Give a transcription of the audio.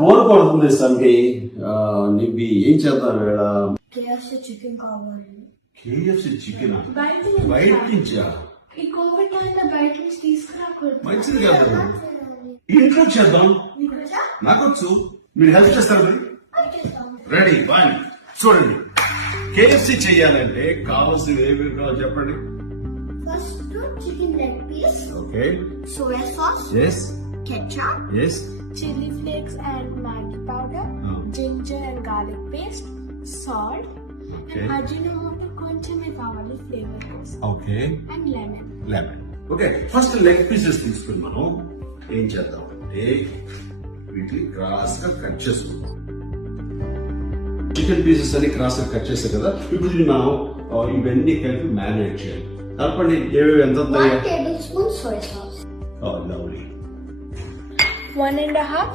Bore కొడుతుంది సంకి. నీకు ఏం చేద్దాం వేళ? KFC చికెన్ కావాలి. KFC చికెన్ బయట నుంచా? ఈ కోవిడ్ టైంలో బయట నుంచి తీసుకురాకూడదు. మంచిది కాదు, ఇంట్లో చేద్దాం. నాకొచ్చు, మీరు హెల్ప్ చేస్తారు. Ready one. చూడండి, KFC చెయ్యాలంటే కావాల్సిన ఏమేమి కావాలి చెప్పండి. First chicken leg piece, okay, soya sauce, yes ketchup, yes, chili flakes and Maggi powder, ginger and garlic paste, salt, okay and Ajinomoto కొంచెమే కావాలి ఫ్లేవర్ కోసం, okay, and lemon. Lemon. Okay, first leg pieces తీసుకుని మనం ఏం చేద్దాం అంటే వీటిని cross గా కట్ చేసుకుందాం. చికెన్ పీసెస్ అని క్రాస్ గా కట్ చేస్తాం కదా. ఇప్పుడు దీన్ని మనం ఇవన్నీ కలిపి మ్యారినేట్ చేయాలి. తప్పండి, ఏవేవి ఎంత 1 tablespoon soy sauce, లవ్లీ. 1.5